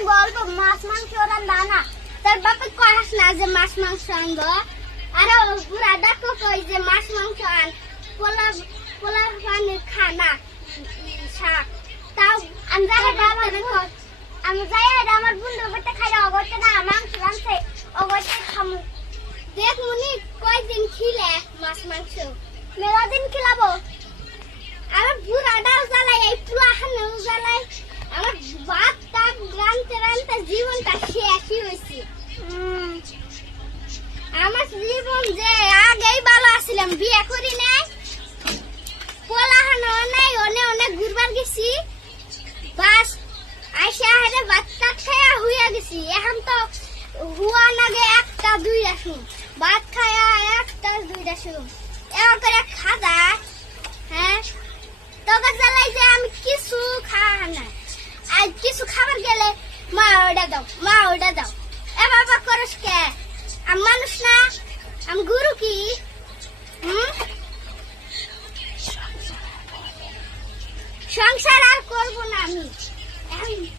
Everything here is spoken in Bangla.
আনবো অল্প মাছ মাংস রান্না না তোর বাপে কয়াস না যে মাছ মাংস আনবো আরে পুরা ডাকো কই যে মাছ মাংস আন পোলা পোলা পানির খানা শাক তাও আমি যাই আমার বন্ধু বেটা খাই অগতে না মাংস রানছে অগতে খামু দেখ মুনি কয়দিন খিলে মাছ মাংস মেলা দিন খিলাবো আমার পুরা ডাল জ্বালাই এই পুরা হানে জ্বালাই আমার ভাত টাক রানতে রানতে জীবনটা শেষই হয়েছে আমার জীবন যে আগেই ভালো আসছিলাম বিয়ে করি নাই পোলাহানো নাই অনেক ঘুরবার গেছি বাস আইসা হারে ভাত টাক খায়া হইয়া গেছি এখন তো হুয়া নাগে একটা দুইটা শুন ভাত খায়া একটা দুইটা শুন এমন করে খাজা হ্যাঁ তোকে জ্বালাই যে আমি কিছু খাওয়া না আর কিছু খাবার গেলে মা ওটা দাও এ বাবা করস কে আমি মানুষ না আমি গুরু কি সংসার আর করবো না আমি